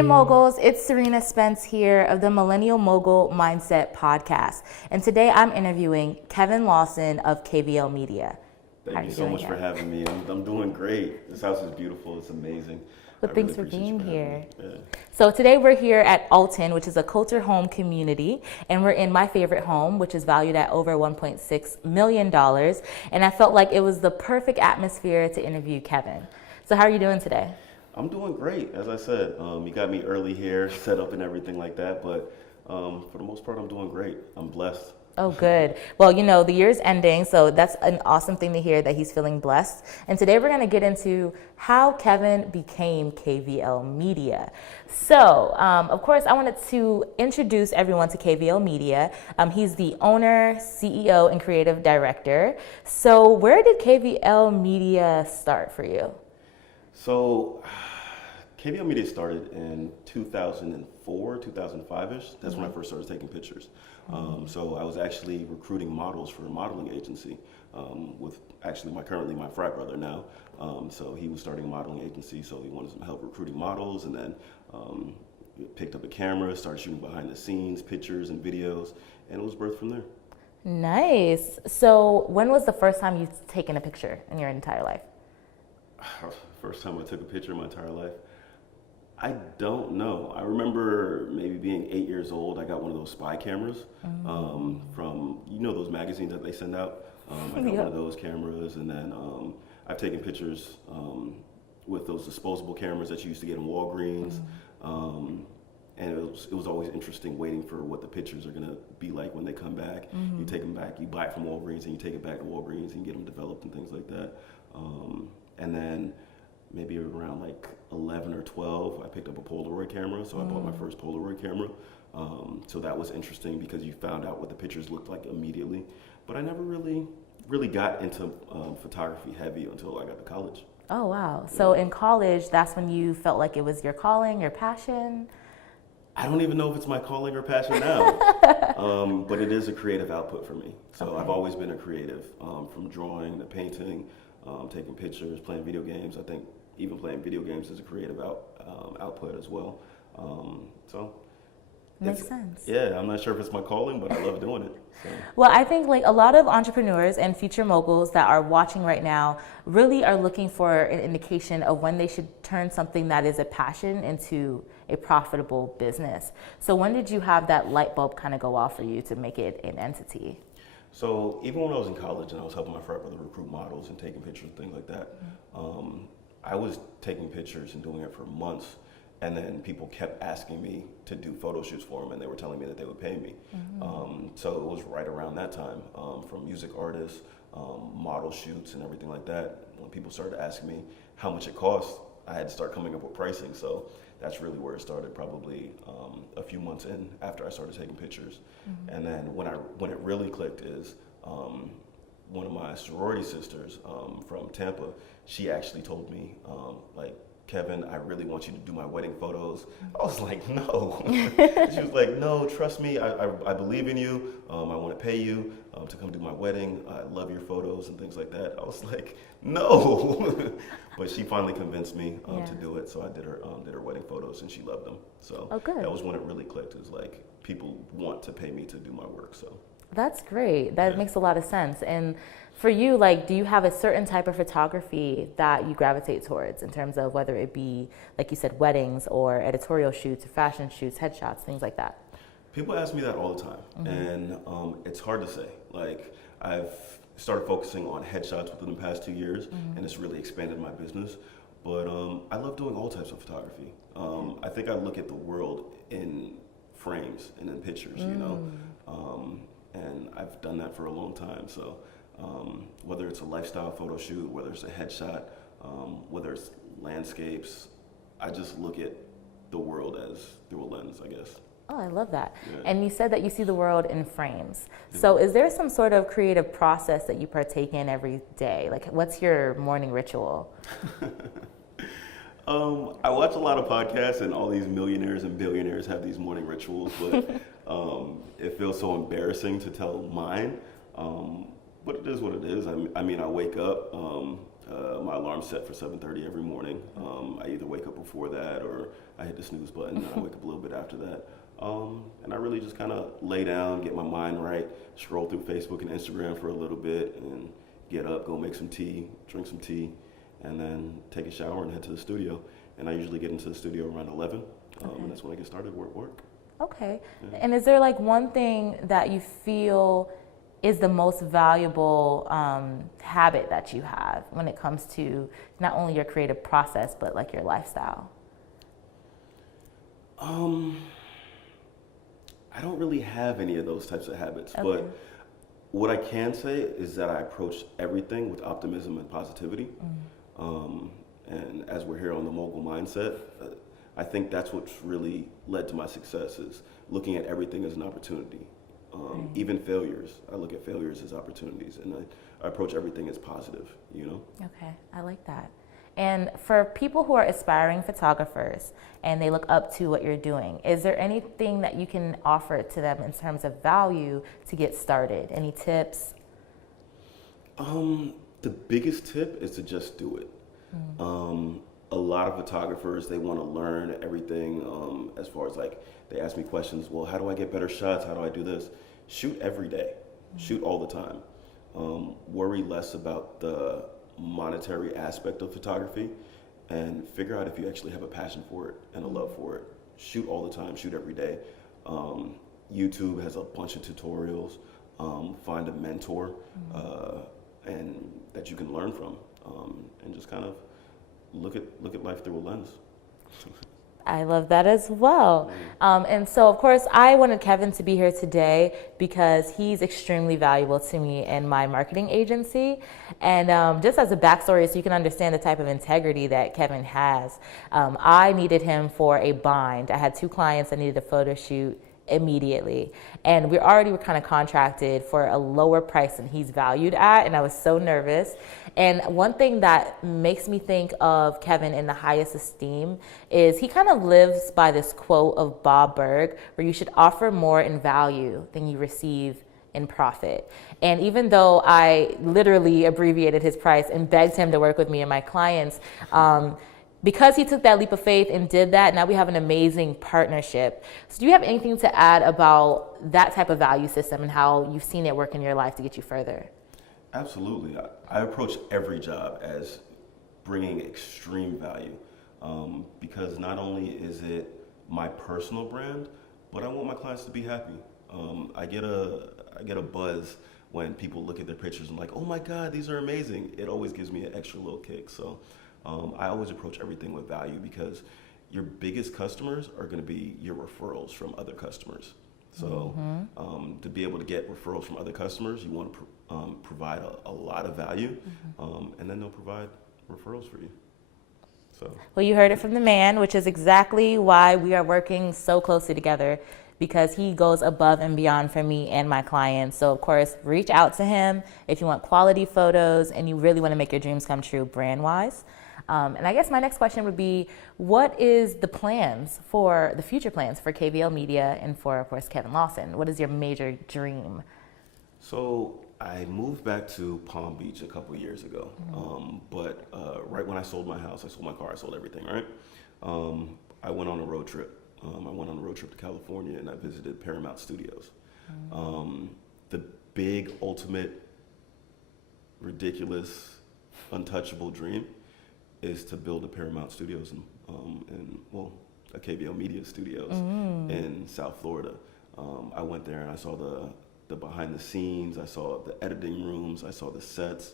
Hey Moguls, it's Cerina Spence here of the Millennial Mogul Mindset podcast. And today I'm interviewing Kevin Lawson of KVL Media. Thank you so much for having me. I'm doing great. This house is beautiful. It's amazing. Well, thanks for being here. Yeah. So today we're here at Alton, which is a culture home community, and we're in my favorite home, which is valued at over $1.6 million. And I felt like it was the perfect atmosphere to interview Kevin. So how are you doing today? I'm doing great. As I said, you got me early here, set up and everything like that. But for the most part, I'm doing great. I'm blessed. Oh, good. Well, you know, the year's ending, so that's an awesome thing to hear that he's feeling blessed. And today we're going to get into how Kevin became KVL Media. So, of course, I wanted to introduce everyone to KVL Media. He's the owner, CEO, and creative director. So where did KVL Media start for you? So, KVL Media started in 2004, 2005-ish. That's when I first started taking pictures. So I was actually recruiting models for a modeling agency with actually currently my frat brother now. So he was starting a modeling agency, so he wanted some help recruiting models, and then picked up a camera, started shooting behind the scenes, pictures and videos, and it was birthed from there. Nice. So when was the first time you've taken a picture in your entire life? First time I took a picture in my entire life? I don't know. I remember maybe being 8 years old. I got one of those spy cameras from, you know, those magazines that they send out. I got one of those cameras, and then I've taken pictures with those disposable cameras that you used to get in Walgreens. And it was always interesting waiting for what the pictures are gonna be like when they come back. You take them back, you buy it from Walgreens, and you take it back to Walgreens and get them developed and things like that. And then maybe around like 11 or 12, I picked up a Polaroid camera, so I bought my first Polaroid camera. So that was interesting because you found out what the pictures looked like immediately. But I never really got into photography heavy until I got to college. Oh, wow. So in college, that's when you felt like it was your calling, your passion? I don't even know if it's my calling or passion now, but it is a creative output for me. So I've always been a creative, from drawing to painting, taking pictures, playing video games. I think even playing video games is a creative output as well. So makes sense. Yeah, I'm not sure if it's my calling, but I love doing it. So. Well, I think like a lot of entrepreneurs and future moguls that are watching right now really are looking for an indication of when they should turn something that is a passion into a profitable business. So when did you have that light bulb kind of go off for you to make it an entity? So even when I was in college and I was helping my frat brother recruit models and taking pictures and things like that, I was taking pictures and doing it for months, and then people kept asking me to do photo shoots for them, and they were telling me that they would pay me. So it was right around that time, from music artists, model shoots and everything like that. When people started asking me how much it cost, I had to start coming up with pricing. So that's really where it started, probably a few months in after I started taking pictures. And then when it really clicked is one of my sorority sisters from Tampa, she actually told me, like, Kevin, I really want you to do my wedding photos. I was like, no. She was like, no, trust me, I believe in you. I want to pay you to come do my wedding. I love your photos and things like that. I was like, no. But she finally convinced me to do it. So I did her wedding photos, and she loved them. So that was when it really clicked. It was like, people want to pay me to do my work. So that's great. That makes a lot of sense. And for you, like, do you have a certain type of photography that you gravitate towards in terms of whether it be, like you said, weddings or editorial shoots or fashion shoots, headshots, things like that? People ask me that all the time, and it's hard to say. Like, I've started focusing on headshots within the past 2 years, and it's really expanded my business. But I love doing all types of photography. I think I look at the world in frames and in pictures, you know, and I've done that for a long time. So whether it's a lifestyle photo shoot, whether it's a headshot, whether it's landscapes, I just look at the world as through a lens, I guess. Oh, I love that. Yeah. And you said that you see the world in frames. So is there some sort of creative process that you partake in every day? Like, what's your morning ritual? I watch a lot of podcasts, and all these millionaires and billionaires have these morning rituals, but it feels so embarrassing to tell mine. But it is what it is. I mean, I wake up, my alarm's set for 7:30 every morning. I either wake up before that or I hit the snooze button and I wake up a little bit after that. And I really just kind of lay down, get my mind right, scroll through Facebook and Instagram for a little bit, and get up, go make some tea, drink some tea, and then take a shower and head to the studio. And I usually get into the studio around 11, and that's when I get started work. Okay. Yeah. And is there like one thing that you feel is the most valuable habit that you have when it comes to not only your creative process, but like your lifestyle? I don't really have any of those types of habits, but what I can say is that I approach everything with optimism and positivity. And as we're here on the Mogul Mindset, I think that's what's really led to my success, is looking at everything as an opportunity. Even failures, I look at failures as opportunities, and I approach everything as positive, you know? Okay, I like that. And for people who are aspiring photographers and they look up to what you're doing, is there anything that you can offer to them in terms of value to get started? Any tips? The biggest tip is to just do it. A lot of photographers, they want to learn everything as far as like, they ask me questions, well, how do I get better shots? How do I do this? Shoot every day. Shoot all the time. Worry less about the monetary aspect of photography and figure out if you actually have a passion for it and a love for it. Shoot all the time, shoot every day. YouTube has a bunch of tutorials. Find a mentor and that you can learn from, and just kind of look at life through a lens. I love that as well. And so, of course, I wanted Kevin to be here today because he's extremely valuable to me in my marketing agency. And just as a backstory, so you can understand the type of integrity that Kevin has, I needed him for a bind. I had 2 clients that needed a photo shoot immediately, and we already were kind of contracted for a lower price than he's valued at, and I was so nervous. And one thing that makes me think of Kevin in the highest esteem is he kind of lives by this quote of Bob Berg, where you should offer more in value than you receive in profit. And even though I literally abbreviated his price and begged him to work with me and my clients, because he took that leap of faith and did that, now we have an amazing partnership. So do you have anything to add about that type of value system and how you've seen it work in your life to get you further? Absolutely. I approach every job as bringing extreme value, because not only is it my personal brand, but I want my clients to be happy. I get a buzz when people look at their pictures and like, oh my God, these are amazing. It always gives me an extra little kick. So I always approach everything with value, because your biggest customers are going to be your referrals from other customers. So to be able to get referrals from other customers, you want to provide a lot of value, and then they'll provide referrals for you. So. Well, you heard it from the man, which is exactly why we are working so closely together, because he goes above and beyond for me and my clients. So of course, reach out to him if you want quality photos and you really want to make your dreams come true brand-wise. And I guess my next question would be, what is the plans for the future plans for KVL Media and for, of course, Kevin Lawson? What is your major dream? So I moved back to Palm Beach a couple of years ago, but right when I sold my house, I sold my car, I sold everything, right? I went on a road trip. I went on a road trip to California, and I visited Paramount Studios. The big, ultimate, ridiculous, untouchable dream is to build a Paramount Studios a KVL Media Studios in South Florida. I went there and I saw the behind the scenes, I saw the editing rooms, I saw the sets.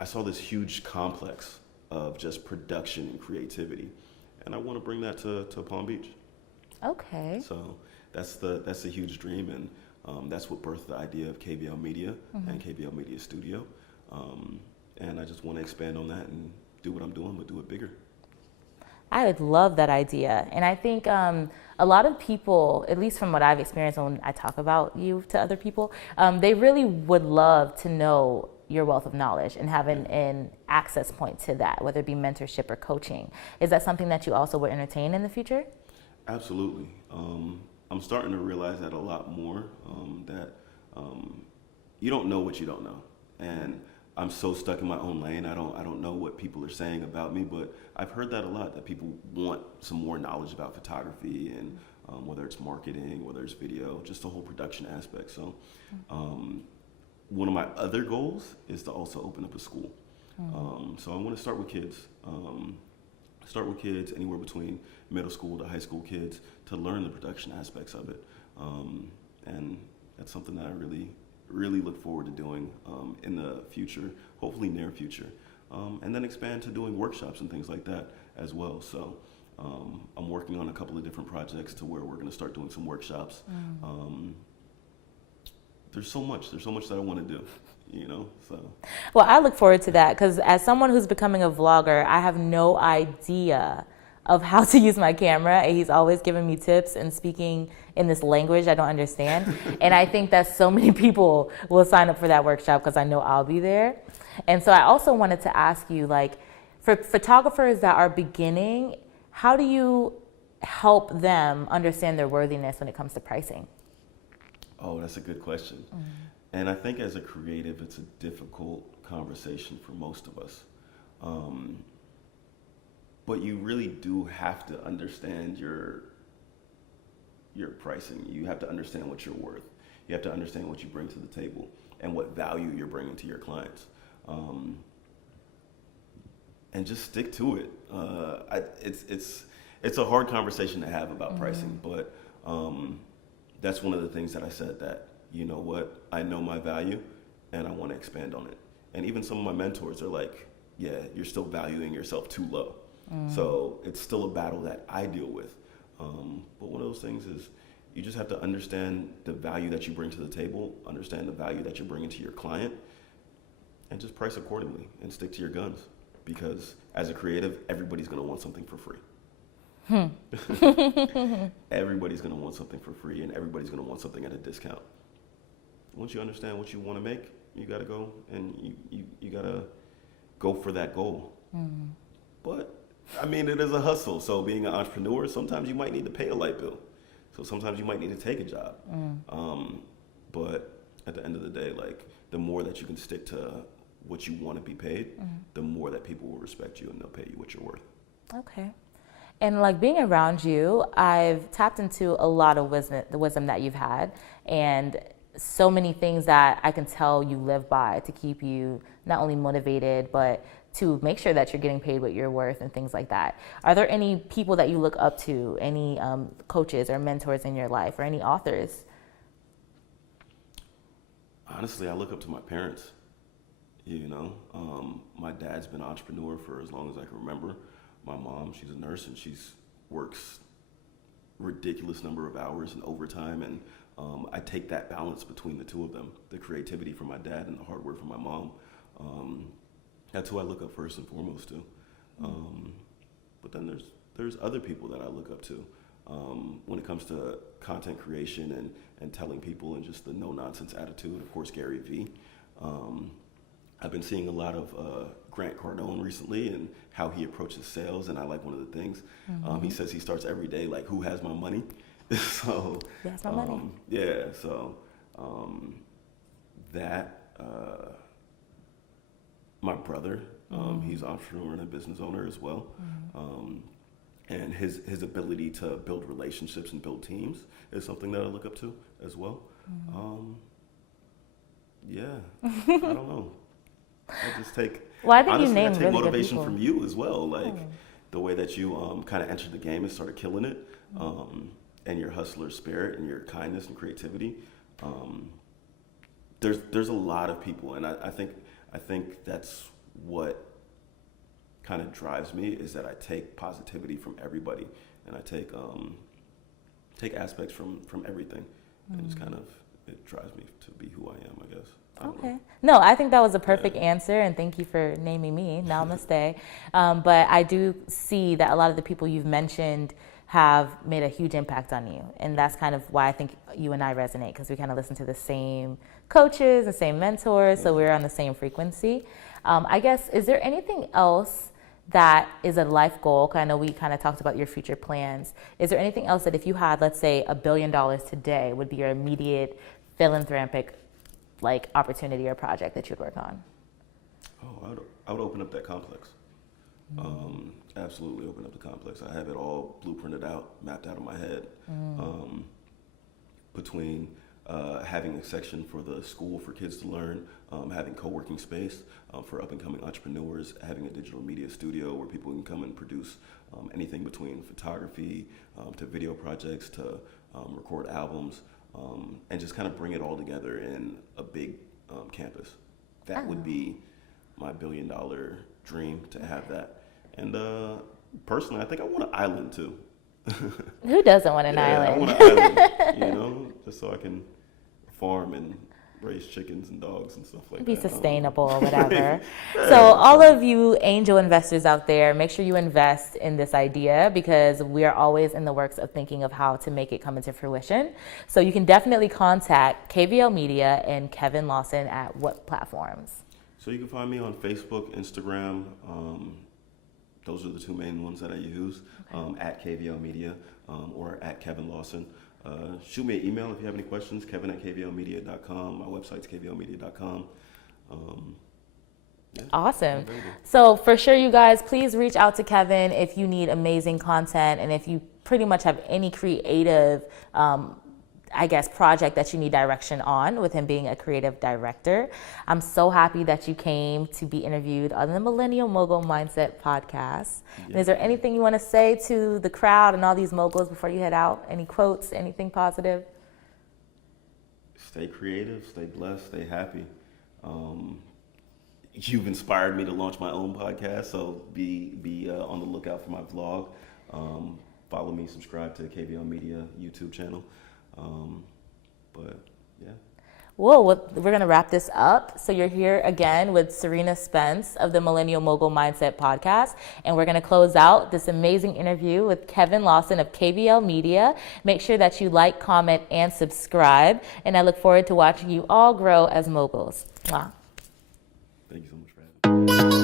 I saw this huge complex of just production and creativity, and I want to bring that to Palm Beach. Okay. So that's the huge dream, and that's what birthed the idea of KVL Media and KVL Media Studio. And I just want to expand on that and do what I'm doing, but do it bigger. I would love that idea. And I think a lot of people, at least from what I've experienced when I talk about you to other people, they really would love to know your wealth of knowledge and have an access point to that, whether it be mentorship or coaching. Is that something that you also would entertain in the future? Absolutely. I'm starting to realize that a lot more, that you don't know what you don't know. And I'm so stuck in my own lane. I don't know what people are saying about me, but I've heard that a lot, that people want some more knowledge about photography and whether it's marketing, whether it's video, just the whole production aspect. So one of my other goals is to also open up a school. So I want to start with kids. Start with kids anywhere between middle school to high school kids to learn the production aspects of it. And that's something that I really look forward to doing in the future, hopefully near future. And then expand to doing workshops and things like that as well. So I'm working on a couple of different projects to where we're going to start doing some workshops. There's so much that I want to do, you know, so. Well, I look forward to that because as someone who's becoming a vlogger, I have no idea of how to use my camera, and he's always giving me tips and speaking in this language I don't understand. And I think that so many people will sign up for that workshop because I know I'll be there. And so I also wanted to ask you, like, for photographers that are beginning, how do you help them understand their worthiness when it comes to pricing? Oh, that's a good question. And I think as a creative, it's a difficult conversation for most of us. But you really do have to understand your pricing. You have to understand what you're worth. You have to understand what you bring to the table and what value you're bringing to your clients. And just stick to it. It's a hard conversation to have about pricing, but that's one of the things that I said, that, you know what, I know my value and I want to expand on it. And even some of my mentors are like, yeah, you're still valuing yourself too low. So it's still a battle that I deal with. But one of those things is you just have to understand the value that you bring to the table, understand the value that you're bringing to your client, and just price accordingly and stick to your guns. Because as a creative, everybody's going to want something for free. Everybody's going to want something for free, and everybody's going to want something at a discount. Once you understand what you want to make, you got to go and you got to go for that goal. But I mean, it is a hustle. So being an entrepreneur, sometimes you might need to pay a light bill. So sometimes you might need to take a job. But at the end of the day, like, the more that you can stick to what you want to be paid, the more that people will respect you and they'll pay you what you're worth. Okay. And like being around you, I've tapped into a lot of wisdom, the wisdom that you've had, and so many things that I can tell you live by to keep you not only motivated, but to make sure that you're getting paid what you're worth and things like that. Are there any people that you look up to, any coaches or mentors in your life, or any authors? Honestly, I look up to my parents. You know, my dad's been an entrepreneur for as long as I can remember. My mom, she's a nurse, and she's works ridiculous number of hours and overtime, and I take that balance between the two of them, the creativity from my dad and the hard work from my mom. That's who I look up first and foremost to. But then there's other people that I look up to when it comes to content creation and telling people, and just the no-nonsense attitude. Of course, Gary Vee. I've been seeing a lot of Grant Cardone recently and how he approaches sales, and I like one of the things. He says he starts every day like, who has my money? So that's my money. Yeah, so that my brother, he's an entrepreneur and a business owner as well. And his ability to build relationships and build teams is something that I look up to as well. Yeah, I don't know. I just take, well, I think honestly, you named I take really motivation good from you as well. Like the way that you kind of entered the game and started killing it, and your hustler spirit and your kindness and creativity. There's a lot of people, and I think that's what kind of drives me, is that I take positivity from everybody, and I take aspects from everything, and just kind of, it drives me to be who I am, I guess. Okay. No, I think that was a perfect answer, and thank you for naming me. Namaste. But I do see that a lot of the people you've mentioned have made a huge impact on you, and that's kind of why I think you and I resonate, because we kind of listen to the same coaches, the same mentors, so we're on the same frequency. I guess, is there anything else that is a life goal? I know we kind of talked about your future plans. Is there anything else that if you had, let's say, $1 billion today, would be your immediate philanthropic opportunity or project that you'd work on? Oh, I would open up that complex. Absolutely open up the complex. I have it all blueprinted out, mapped out in my head. Between having a section for the school for kids to learn, having co-working space for up-and-coming entrepreneurs, having a digital media studio where people can come and produce anything between photography to video projects to record albums, and just kind of bring it all together in a big campus. That would be my $1 billion dream, to have that. And personally, I think I want an island too. Who doesn't want an island? I want an island, just so I can farm and raise chickens and dogs and stuff like Be that. sustainable or whatever. So all of you angel investors out there, make sure you invest in this idea, because we are always in the works of thinking of how to make it come into fruition. So you can definitely contact KVL Media and Kevin Lawson at what platforms? So you can find me on Facebook, Instagram. Those are the two main ones that I use, at KVL Media or at Kevin Lawson. Shoot me an email if you have any questions, kevin@kvlmedia.com. My website's kvlmedia.com. Awesome. So for sure, you guys, please reach out to Kevin if you need amazing content, and if you pretty much have any creative project that you need direction on, with him being a creative director. I'm so happy that you came to be interviewed on the Millennial Mogul Mindset podcast. Yeah. And is there anything you want to say to the crowd and all these moguls before you head out? Any quotes, anything positive? Stay creative, stay blessed, stay happy. You've inspired me to launch my own podcast, so be on the lookout for my vlog. Follow me, subscribe to KVL Media YouTube channel. But yeah. Whoa, we're going to wrap this up. So you're here again with Cerina Spence of the Millennial Mogul Mindset podcast. And we're going to close out this amazing interview with Kevin Lawson of KVL Media. Make sure that you like, comment, and subscribe. And I look forward to watching you all grow as moguls. Wow. Thank you so much for having me.